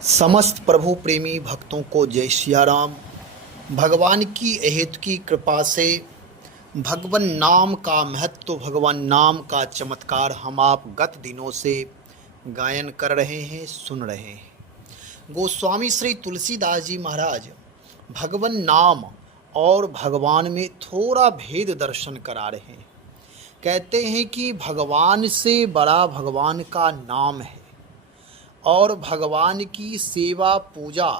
समस्त प्रभु प्रेमी भक्तों को जय सिया राम। भगवान की अहेत की कृपा से भगवान नाम का महत्व, भगवान नाम का चमत्कार हम आप गत दिनों से गायन कर रहे हैं, सुन रहे हैं। गोस्वामी श्री तुलसीदास जी महाराज भगवान नाम और भगवान में थोड़ा भेद दर्शन करा रहे हैं। कहते हैं कि भगवान से बड़ा भगवान का नाम है और भगवान की सेवा पूजा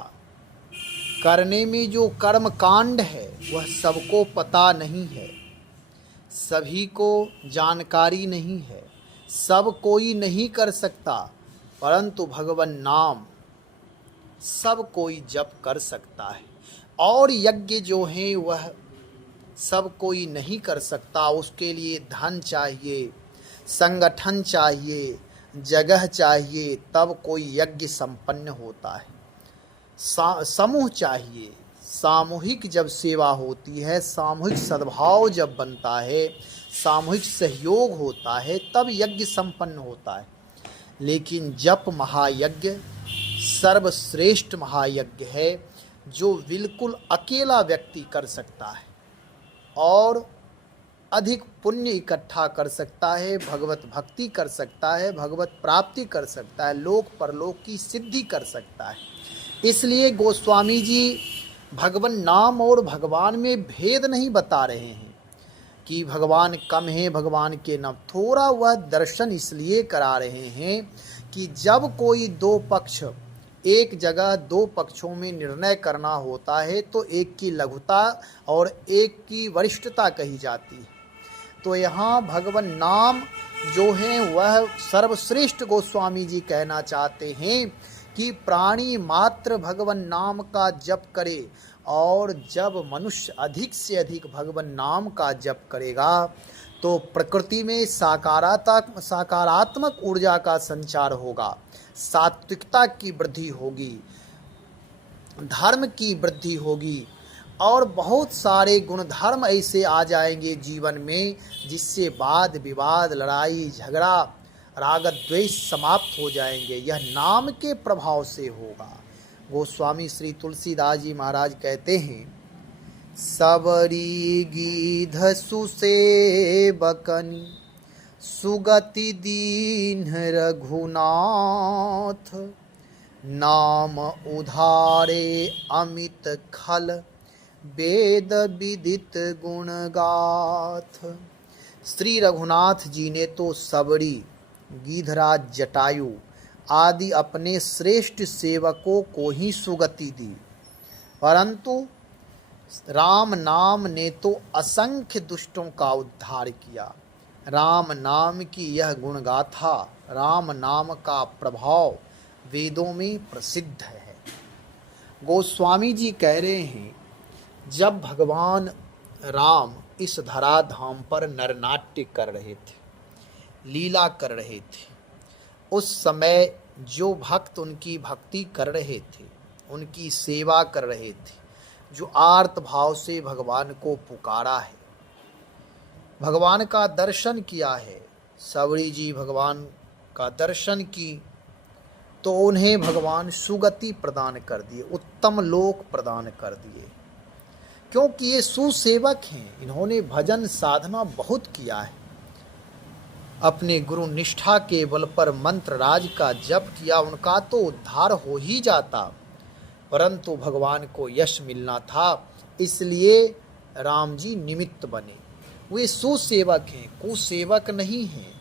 करने में जो कर्म कांड है वह सबको पता नहीं है, सभी को जानकारी नहीं है, सब कोई नहीं कर सकता, परंतु भगवान नाम सब कोई जप कर सकता है। और यज्ञ जो है वह सब कोई नहीं कर सकता, उसके लिए धन चाहिए, संगठन चाहिए, जगह चाहिए, तब कोई यज्ञ संपन्न होता है। समूह चाहिए, सामूहिक जब सेवा होती है, सामूहिक सद्भाव जब बनता है, सामूहिक सहयोग होता है, तब यज्ञ संपन्न होता है। लेकिन जप महायज्ञ सर्वश्रेष्ठ महायज्ञ है, जो बिल्कुल अकेला व्यक्ति कर सकता है और अधिक पुण्य इकट्ठा कर सकता है, भगवत भक्ति कर सकता है, भगवत प्राप्ति कर सकता है, लोक परलोक की सिद्धि कर सकता है। इसलिए गोस्वामी जी भगवान नाम और भगवान में भेद नहीं बता रहे हैं कि भगवान कम है, भगवान के नाम थोड़ा, वह दर्शन इसलिए करा रहे हैं कि जब कोई दो पक्ष एक जगह दो पक्षों में निर्णय करना होता है तो एक की लघुता और एक की वरिष्ठता कही जाती है। तो यहाँ भगवान नाम जो है वह सर्वश्रेष्ठ गोस्वामी जी कहना चाहते हैं कि प्राणी मात्र भगवान नाम का जप करे, और जब मनुष्य अधिक से अधिक भगवान नाम का जप करेगा तो प्रकृति में सकारात्मक ऊर्जा का संचार होगा, सात्विकता की वृद्धि होगी, धर्म की वृद्धि होगी और बहुत सारे गुण धर्म ऐसे आ जाएंगे जीवन में जिससे वाद विवाद, लड़ाई झगड़ा, राग द्वेष समाप्त हो जाएंगे। यह नाम के प्रभाव से होगा। गोस्वामी श्री तुलसीदास जी महाराज कहते हैं, सबरी गीध सुसेवकनि सुगति दीन रघुनाथ, नाम उधारे अमित खल वेद विदित गुणगाथ। श्री रघुनाथ जी ने तो सबरी, गीधराज, जटायु आदि अपने श्रेष्ठ सेवकों को ही सुगति दी, परंतु राम नाम ने तो असंख्य दुष्टों का उद्धार किया। राम नाम की यह गुणगाथा, राम नाम का प्रभाव वेदों में प्रसिद्ध है। गोस्वामी जी कह रहे हैं, जब भगवान राम इस धराधाम पर नरनाट्य कर रहे थे, लीला कर रहे थे, उस समय जो भक्त उनकी भक्ति कर रहे थे, उनकी सेवा कर रहे थे, जो आर्त भाव से भगवान को पुकारा है, भगवान का दर्शन किया है, सबरी जी भगवान का दर्शन की तो उन्हें भगवान सुगति प्रदान कर दिए, उत्तम लोक प्रदान कर दिए, क्योंकि ये सुसेवक हैं। इन्होंने भजन साधना बहुत किया है, अपने गुरु निष्ठा के बल पर मंत्र राज का जप किया, उनका तो उद्धार हो ही जाता, परंतु भगवान को यश मिलना था, इसलिए राम जी निमित्त बने। वे सुसेवक हैं, कुसेवक नहीं हैं।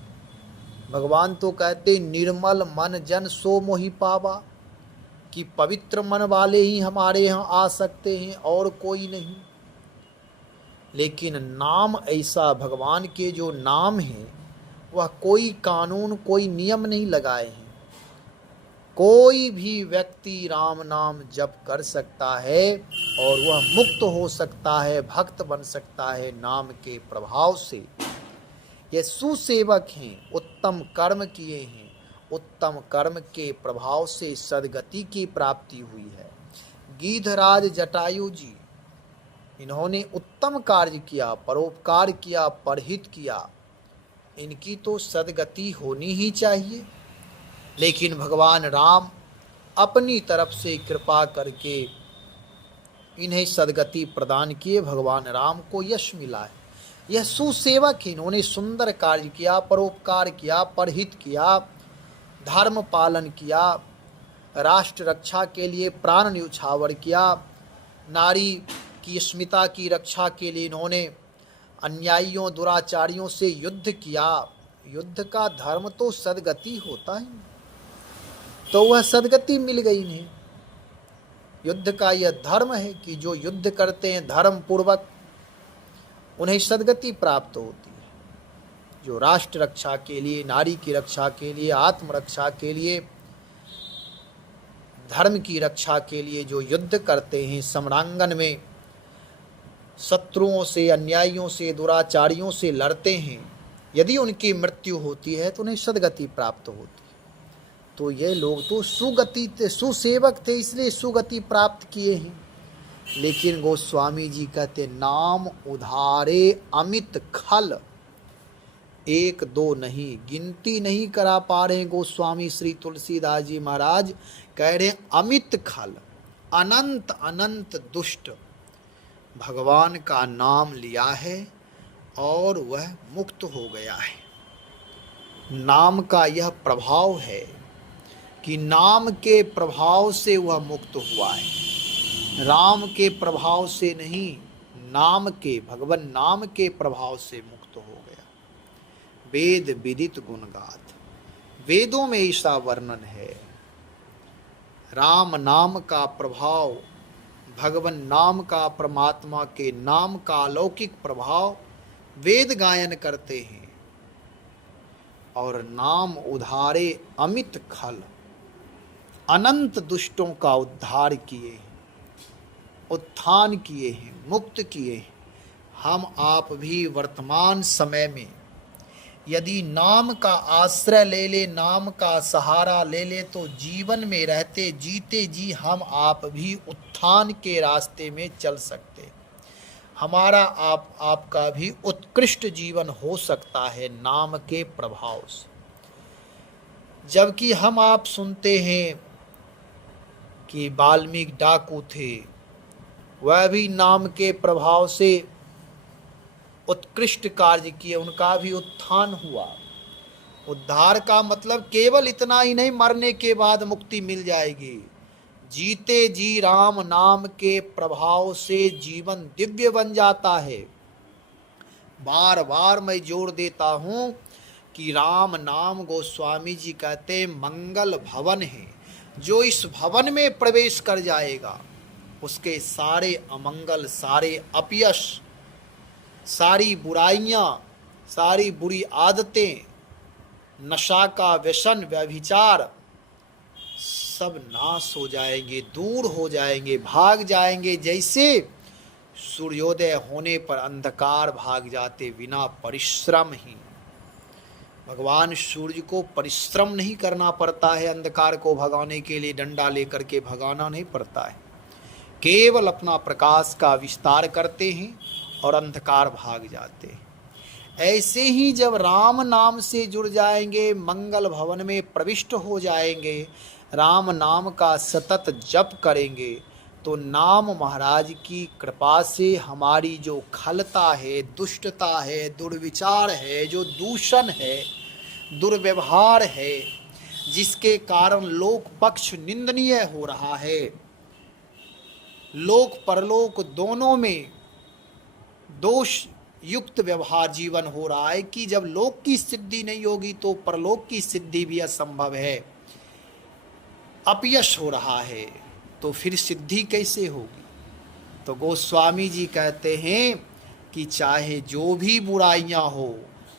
भगवान तो कहते निर्मल मन जन सो मोहि पावा, कि पवित्र मन वाले ही हमारे यहाँ आ सकते हैं और कोई नहीं। लेकिन नाम ऐसा, भगवान के जो नाम हैं वह कोई कानून, कोई नियम नहीं लगाए हैं, कोई भी व्यक्ति राम नाम जप कर सकता है और वह मुक्त हो सकता है, भक्त बन सकता है नाम के प्रभाव से। ये सुसेवक हैं, उत्तम कर्म किए हैं, उत्तम कर्म के प्रभाव से सद्गति की प्राप्ति हुई है। गीधराज जटायु जी, इन्होंने उत्तम कार्य किया, परोपकार किया, परहित किया, इनकी तो सद्गति होनी ही चाहिए। लेकिन भगवान राम अपनी तरफ से कृपा करके इन्हें सदगति प्रदान किए। भगवान राम को यश मिला है। यह सुसेवक हैं, इन्होंने सुंदर कार्य किया, परोपकार किया, परहित किया, धर्म पालन किया, राष्ट्र रक्षा के लिए प्राण न्यौछावर किया, नारी की अस्मिता की रक्षा के लिए इन्होंने अन्यायियों दुराचारियों से युद्ध किया। युद्ध का धर्म तो सदगति होता है, तो वह सदगति मिल गई इन्हें। युद्ध का यह धर्म है कि जो युद्ध करते हैं धर्म पूर्वक उन्हें सदगति प्राप्त होती है। जो राष्ट्र रक्षा के लिए, नारी की रक्षा के लिए, आत्मरक्षा के लिए, धर्म की रक्षा के लिए जो युद्ध करते हैं, समरांगन में शत्रुओं से, अन्यायियों से, दुराचारियों से लड़ते हैं, यदि उनकी मृत्यु होती है तो उन्हें सदगति प्राप्त होती है। तो ये लोग तो सुगति थे, सुसेवक थे, इसलिए सुगति प्राप्त किए हैं। लेकिन गोस्वामी जी कहते नाम उधारे अमित खल, एक दो नहीं, गिनती नहीं करा पा रहे गोस्वामी श्री तुलसीदास जी महाराज। कह रहे अमित खल, अनंत अनंत दुष्ट भगवान का नाम लिया है और वह मुक्त हो गया है। नाम का यह प्रभाव है कि नाम के प्रभाव से वह मुक्त हुआ है, राम के प्रभाव से नहीं, नाम के, भगवान नाम के प्रभाव से मुक्त हो गया। वेद विदित गुणगाथ, वेदों में ऐसा वर्णन है। राम नाम का प्रभाव, भगवान नाम का, परमात्मा के नाम का अलौकिक प्रभाव वेद गायन करते हैं। और नाम उधारे अमित खल, अनंत दुष्टों का उद्धार किए हैं, उत्थान किए हैं, मुक्त किए हैं। हम आप भी वर्तमान समय में यदि नाम का आश्रय ले ले, नाम का सहारा ले ले, तो जीवन में रहते जीते जी हम आप भी उत्थान के रास्ते में चल सकते। हमारा आपका भी उत्कृष्ट जीवन हो सकता है नाम के प्रभाव से। जबकि हम आप सुनते हैं कि वाल्मीकि डाकू थे, वह भी नाम के प्रभाव से उत्कृष्ट कार्य किए, उनका भी उत्थान हुआ। उद्धार का मतलब केवल इतना ही नहीं, मरने के बाद मुक्ति मिल जाएगी। जीते जी राम नाम के प्रभाव से जीवन दिव्य बन जाता है। बार बार मैं जोर देता हूँ कि राम नाम, गोस्वामी जी कहते मंगल भवन है। जो इस भवन में प्रवेश कर जाएगा उसके सारे अमंगल, सारे अपयश, सारी बुराइयां, सारी बुरी आदतें, नशा का व्यसन, व्यभिचार सब नाश हो जाएंगे, दूर हो जाएंगे, भाग जाएंगे। जैसे सूर्योदय होने पर अंधकार भाग जाते बिना परिश्रम ही। भगवान सूर्य को परिश्रम नहीं करना पड़ता है, अंधकार को भगाने के लिए डंडा लेकर के भगाना नहीं पड़ता है। केवल अपना प्रकाश का विस्तार करते हैं और अंधकार भाग जाते हैं। ऐसे ही जब राम नाम से जुड़ जाएंगे, मंगल भवन में प्रविष्ट हो जाएंगे, राम नाम का सतत जप करेंगे, तो नाम महाराज की कृपा से हमारी जो खलता है, दुष्टता है, दुर्विचार है, जो दूषण है, दुर्व्यवहार है, जिसके कारण लोक पक्ष निंदनीय हो रहा है, लोक परलोक दोनों में दोष युक्त व्यवहार जीवन हो रहा है कि जब लोक की सिद्धि नहीं होगी तो परलोक की सिद्धि भी असंभव है, अपयश हो रहा है, तो फिर सिद्धि कैसे होगी। तो गोस्वामी जी कहते हैं कि चाहे जो भी बुराइयां हो,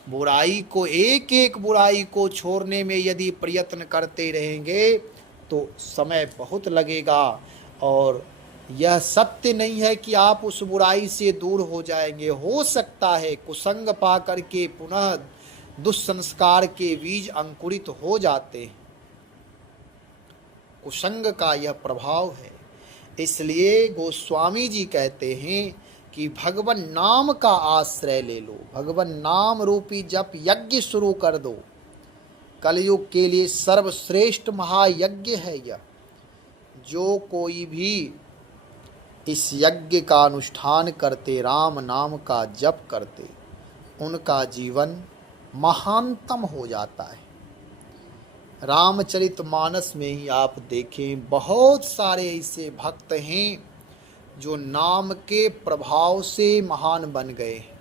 बुराई को, एक एक बुराई को छोड़ने में यदि प्रयत्न करते रहेंगे तो समय बहुत लगेगा। और यह सत्य नहीं है कि आप उस बुराई से दूर हो जाएंगे। हो सकता है कुसंग पा करके पुनः दुस्संस्कार के बीज अंकुरित हो जाते हैं। कुसंग का यह प्रभाव है। इसलिए गोस्वामी जी कहते हैं कि भगवान नाम का आश्रय ले लो, भगवान नाम रूपी जप यज्ञ शुरू कर दो। कलयुग के लिए सर्वश्रेष्ठ महायज्ञ है यह। जो कोई भी इस यज्ञ का अनुष्ठान करते, राम नाम का जप करते, उनका जीवन महानतम हो जाता है। रामचरितमानस में ही आप देखें, बहुत सारे ऐसे भक्त हैं जो नाम के प्रभाव से महान बन गए हैं।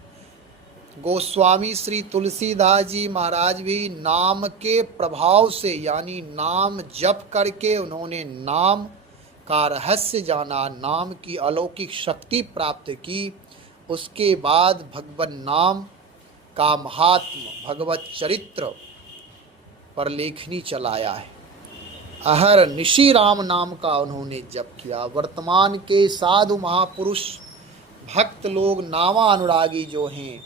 गोस्वामी श्री तुलसीदास जी महाराज भी नाम के प्रभाव से, यानी नाम जप करके उन्होंने नाम का रहस्य जाना, नाम की अलौकिक शक्ति प्राप्त की। उसके बाद भगवान नाम का महात्म, भगवत चरित्र पर लेखनी चलाया है। अहर निशि राम नाम का उन्होंने जप किया। वर्तमान के साधु महापुरुष भक्त लोग, नामानुरागी जो हैं,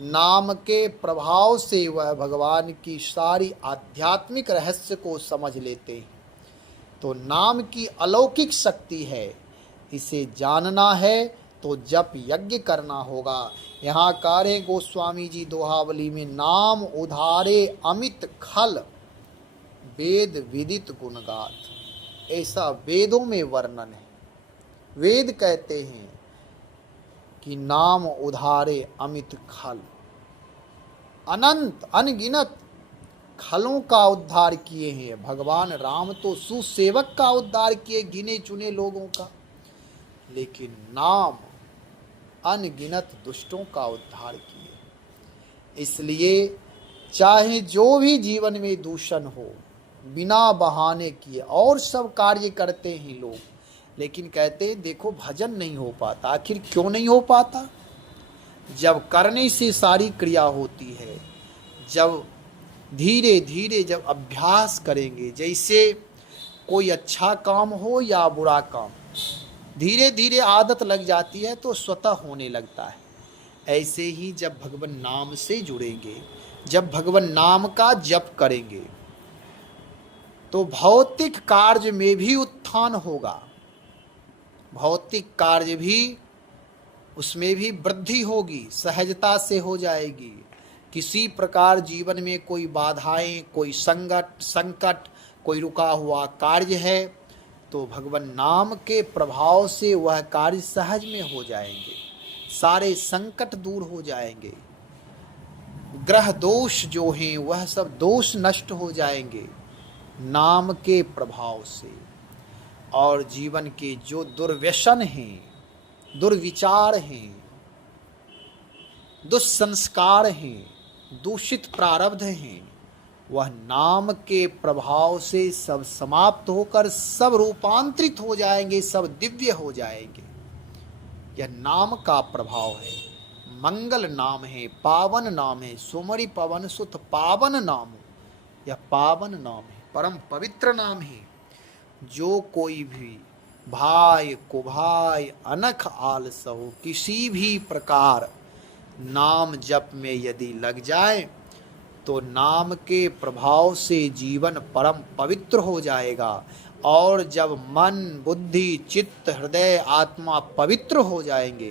नाम के प्रभाव से वह भगवान की सारी आध्यात्मिक रहस्य को समझ लेते हैं। तो नाम की अलौकिक शक्ति है, इसे जानना है तो जप यज्ञ करना होगा। यहाँ कार्य गोस्वामी जी दोहावली में, नाम उधारे अमित खल वेद विदित गुणगाथ, ऐसा वेदों में वर्णन है। वेद कहते हैं कि नाम उधारे अमित खल, अनंत अनगिनत खलों का उद्धार किए हैं भगवान राम। तो सुसेवक का उद्धार किए, गिने चुने लोगों का, लेकिन नाम अनगिनत दुष्टों का उद्धार किए। इसलिए चाहे जो भी जीवन में दूषण हो, बिना बहाने किए और सब कार्य करते हैं लोग, लेकिन कहते हैं देखो भजन नहीं हो पाता। आखिर क्यों नहीं हो पाता? जब करने से सारी क्रिया होती है, जब धीरे धीरे जब अभ्यास करेंगे, जैसे कोई अच्छा काम हो या बुरा काम, धीरे धीरे आदत लग जाती है तो स्वतः होने लगता है। ऐसे ही जब भगवान नाम से जुड़ेंगे, जब भगवान नाम का जप करेंगे, तो भौतिक कार्य में भी उत्थान होगा, भौतिक कार्य भी, उसमें भी वृद्धि होगी, सहजता से हो जाएगी। किसी प्रकार जीवन में कोई बाधाएं, कोई संकट, कोई रुका हुआ कार्य है, तो भगवान नाम के प्रभाव से वह कार्य सहज में हो जाएंगे, सारे संकट दूर हो जाएंगे, ग्रह दोष जो हैं वह सब दोष नष्ट हो जाएंगे नाम के प्रभाव से। और जीवन के जो दुर्व्यसन हैं, दुर्विचार हैं, दुस्संस्कार हैं, दूषित प्रारब्ध हैं, वह नाम के प्रभाव से सब समाप्त होकर सब रूपांतरित हो जाएंगे, सब दिव्य हो जाएंगे। यह नाम का प्रभाव है। मंगल नाम है, पावन नाम है, सुमरि पवन सुत पावन नाम, यह पावन नाम है, परम पवित्र नाम है। जो कोई भी भाई कुभाई अनख आलस हो, किसी भी प्रकार नाम जप में यदि लग जाए तो नाम के प्रभाव से जीवन परम पवित्र हो जाएगा। और जब मन बुद्धि चित्त हृदय आत्मा पवित्र हो जाएंगे,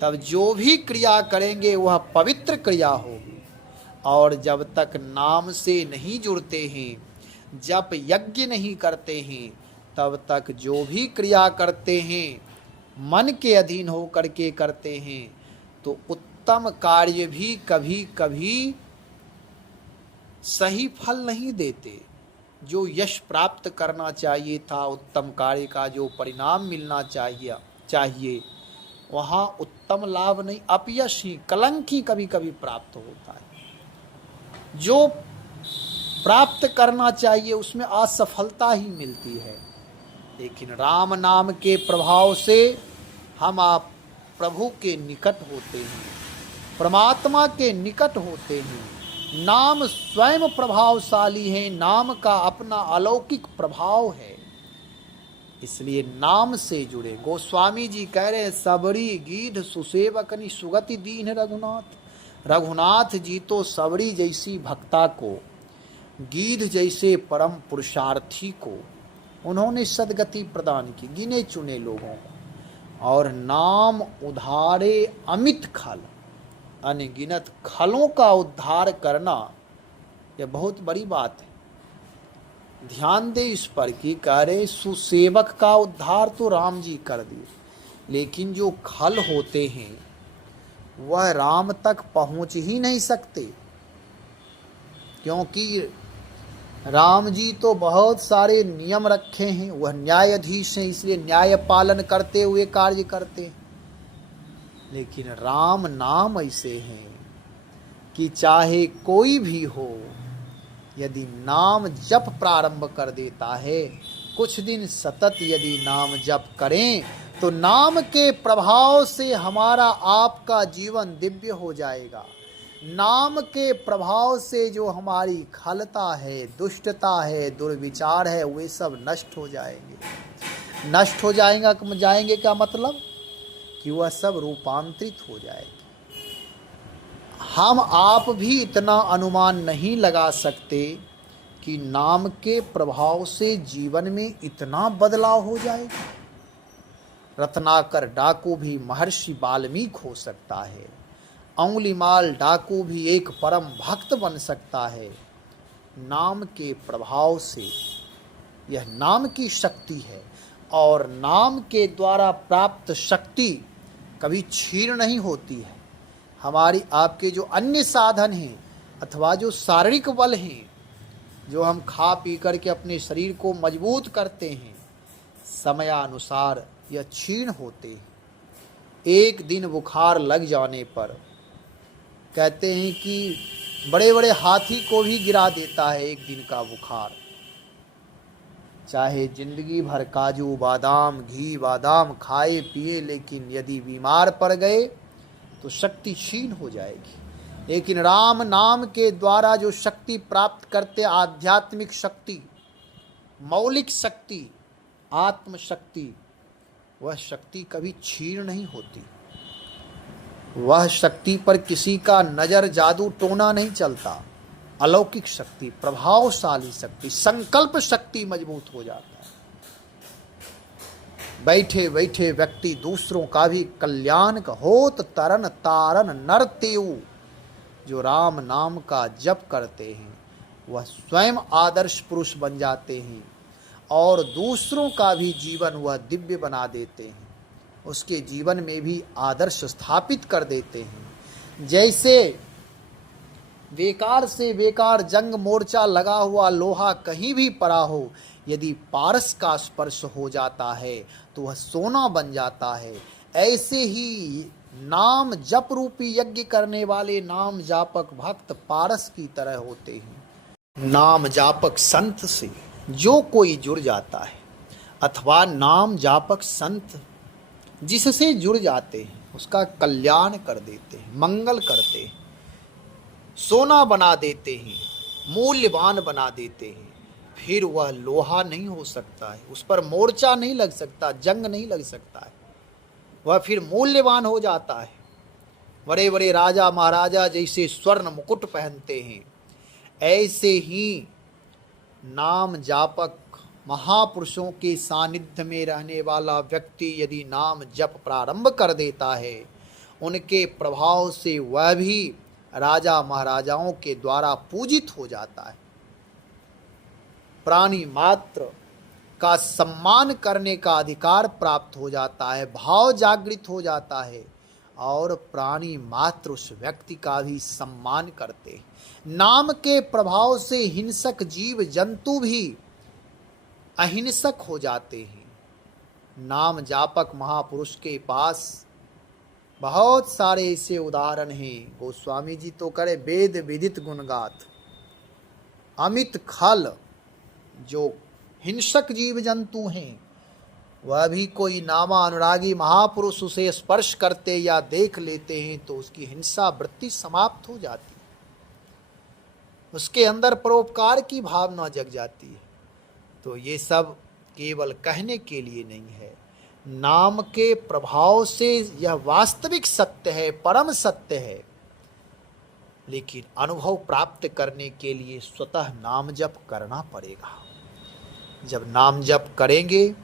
तब जो भी क्रिया करेंगे वह पवित्र क्रिया होगी। और जब तक नाम से नहीं जुड़ते हैं, जप यज्ञ नहीं करते हैं, तब तक जो भी क्रिया करते हैं मन के अधीन होकर के करते हैं, तो उत्तम कार्य भी कभी कभी सही फल नहीं देते। जो यश प्राप्त करना चाहिए था, उत्तम कार्य का जो परिणाम मिलना चाहिए वहाँ उत्तम लाभ नहीं, अपयश ही, कलंक ही कभी कभी प्राप्त होता है। जो प्राप्त करना चाहिए उसमें असफलता ही मिलती है। लेकिन राम नाम के प्रभाव से हम आप प्रभु के निकट होते हैं, परमात्मा के निकट होते हैं। नाम स्वयं प्रभावशाली है, नाम का अपना अलौकिक प्रभाव है, इसलिए नाम से जुड़े। गोस्वामी जी कह रहे हैं, सबरी गीध सुसेवकनि सुगति दीन रघुनाथ। रघुनाथ जी तो सबरी जैसी भक्ता को, गीध जैसे परम पुरुषार्थी को उन्होंने सदगति प्रदान की, गिने चुने लोगों को। और नाम उधारे अमित खल, अनगिनत खलों का उद्धार करना, यह बहुत बड़ी बात है। ध्यान दे इस पर कि कह रहे सुसेवक का उद्धार तो राम जी कर दिए, लेकिन जो खल होते हैं वह राम तक पहुंच ही नहीं सकते, क्योंकि राम जी तो बहुत सारे नियम रखे हैं, वह न्यायाधीश हैं, इसलिए न्याय पालन करते हुए कार्य करते हैं। लेकिन राम नाम ऐसे हैं कि चाहे कोई भी हो, यदि नाम जप प्रारंभ कर देता है, कुछ दिन सतत यदि नाम जप करें तो नाम के प्रभाव से हमारा आपका जीवन दिव्य हो जाएगा। नाम के प्रभाव से जो हमारी खलता है, दुष्टता है, दुर्विचार है, वे सब नष्ट हो जाएंगे। नष्ट हो जाएंगे का मतलब कि वह सब रूपांतरित हो जाएगी। हम आप भी इतना अनुमान नहीं लगा सकते कि नाम के प्रभाव से जीवन में इतना बदलाव हो जाएगा। रत्नाकर डाकू भी महर्षि वाल्मीकि हो सकता है, अंगुलीमाल डाकू भी एक परम भक्त बन सकता है। नाम के प्रभाव से, यह नाम की शक्ति है, और नाम के द्वारा प्राप्त शक्ति कभी क्षीण नहीं होती है। हमारी आपके जो अन्य साधन हैं अथवा जो शारीरिक बल हैं, जो हम खा पी करके अपने शरीर को मजबूत करते हैं, समयानुसार यह क्षीण होते हैं। एक दिन बुखार लग जाने पर कहते हैं कि बड़े बड़े हाथी को भी गिरा देता है एक दिन का बुखार। चाहे जिंदगी भर काजू बादाम, घी बादाम खाए पिए, लेकिन यदि बीमार पड़ गए तो शक्ति क्षीण हो जाएगी। लेकिन राम नाम के द्वारा जो शक्ति प्राप्त करते, आध्यात्मिक शक्ति, मौलिक शक्ति, आत्म शक्ति, वह शक्ति कभी क्षीण नहीं होती। वह शक्ति पर किसी का नजर जादू टोना नहीं चलता। अलौकिक शक्ति, प्रभावशाली शक्ति, संकल्प शक्ति मजबूत हो जाता है। बैठे बैठे व्यक्ति दूसरों का भी कल्याण होत तरन तारन नर तेऊ। जो राम नाम का जप करते हैं वह स्वयं आदर्श पुरुष बन जाते हैं और दूसरों का भी जीवन वह दिव्य बना देते हैं, उसके जीवन में भी आदर्श स्थापित कर देते हैं। जैसे बेकार से बेकार जंग मोर्चा लगा हुआ लोहा कहीं भी पड़ा हो, यदि पारस का स्पर्श हो जाता है तो वह सोना बन जाता है। ऐसे ही नाम जप रूपी यज्ञ करने वाले नाम जापक भक्त पारस की तरह होते हैं। नाम जापक संत से जो कोई जुड़ जाता है, अथवा नाम जापक संत जिससे जुड़ जाते हैं, उसका कल्याण कर देते हैं, मंगल करते हैं, सोना बना देते हैं, मूल्यवान बना देते हैं। फिर वह लोहा नहीं हो सकता है, उस पर मोर्चा नहीं लग सकता, जंग नहीं लग सकता है, वह फिर मूल्यवान हो जाता है। बड़े बड़े राजा महाराजा जैसे स्वर्ण मुकुट पहनते हैं, ऐसे ही नाम जापक महापुरुषों के सानिध्य में रहने वाला व्यक्ति यदि नाम जप प्रारंभ कर देता है, उनके प्रभाव से वह भी राजा महाराजाओं के द्वारा पूजित हो जाता है। प्राणी मात्र का सम्मान करने का अधिकार प्राप्त हो जाता है, भाव जागृत हो जाता है, और प्राणी मात्र उस व्यक्ति का भी सम्मान करते हैं। नाम के प्रभाव से हिंसक जीव जंतु भी अहिंसक हो जाते हैं। नाम जापक महापुरुष के पास बहुत सारे ऐसे उदाहरण हैं। गोस्वामी जी तो करे वेद विदित गुणगाथ। अमित खल जो हिंसक जीव जंतु हैं, वह भी कोई नामा अनुरागी महापुरुष उसे स्पर्श करते या देख लेते हैं तो उसकी हिंसा वृत्ति समाप्त हो जाती है, उसके अंदर परोपकार की भावना जग जाती है। तो ये सब केवल कहने के लिए नहीं है, नाम के प्रभाव से यह वास्तविक सत्य है, परम सत्य है। लेकिन अनुभव प्राप्त करने के लिए स्वतः नाम जप करना पड़ेगा। जब नाम जप करेंगे,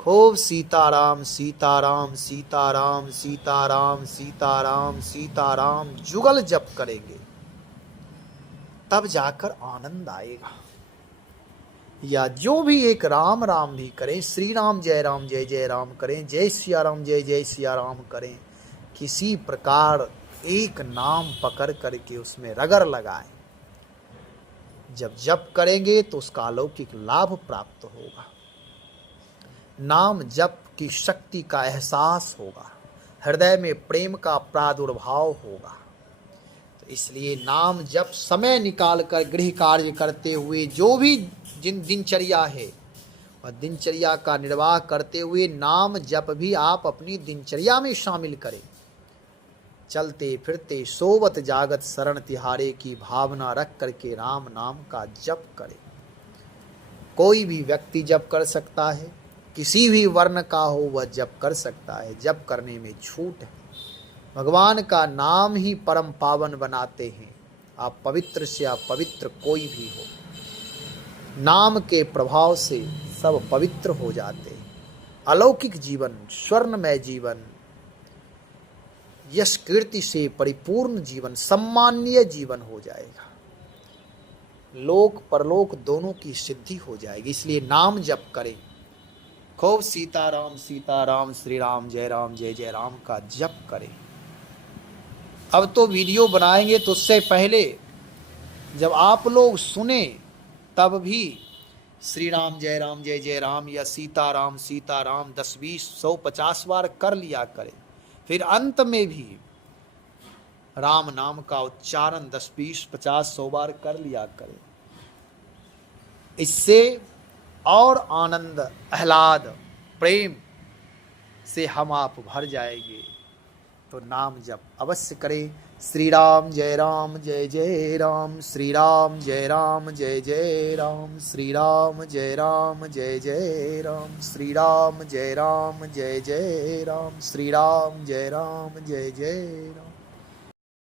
खूब सीताराम सीताराम सीताराम सीताराम सीताराम सीताराम जुगल जप करेंगे, तब जाकर आनंद आएगा। या जो भी एक राम राम भी करें, श्री राम जय जय राम करें, जय सिया राम जय सिया राम करें, किसी प्रकार एक नाम पकड़ करके उसमें रगर लगाएं। जब जप करेंगे तो उसका अलौकिक लाभ प्राप्त होगा। नाम जप की शक्ति का एहसास होगा, हृदय में प्रेम का प्रादुर्भाव होगा। तो इसलिए नाम जप समय निकाल कर गृह कार्य करते हुए, जो भी जिन दिनचर्या है और दिनचर्या का निर्वाह करते हुए नाम जप भी आप अपनी दिनचर्या में शामिल करें। चलते फिरते सोवत जागत शरण तिहारे की भावना रख करके राम नाम का जप करें। कोई भी व्यक्ति जप कर सकता है, किसी भी वर्ण का हो वह जप कर सकता है, जप करने में छूट है। भगवान का नाम ही परम पावन बनाते हैं। आप पवित्र से अपवित्र कोई भी हो, नाम के प्रभाव से सब पवित्र हो जाते हैं। अलौकिक जीवन, स्वर्णमय जीवन, यश कीर्ति से परिपूर्ण जीवन, सम्माननीय जीवन हो जाएगा। लोक परलोक दोनों की सिद्धि हो जाएगी। इसलिए नाम जप करें, खूब सीताराम श्री राम जय राम का जप करें। अब तो वीडियो बनाएंगे तो उससे पहले जब आप लोग सुने तब भी श्री राम जय राम या सीताराम 10, 20, 100, 50 बार कर लिया करें। फिर अंत में भी राम नाम का उच्चारण 10, 20, 50, 100 बार कर लिया करें। इससे और आनंद, आह्लाद, प्रेम से हम आप भर जाएंगे। तो नाम जप अवश्य करें। श्री राम जय राम, श्री राम जय राम, श्री राम जय राम, श्री राम जय राम, श्री राम जय राम, जय राम।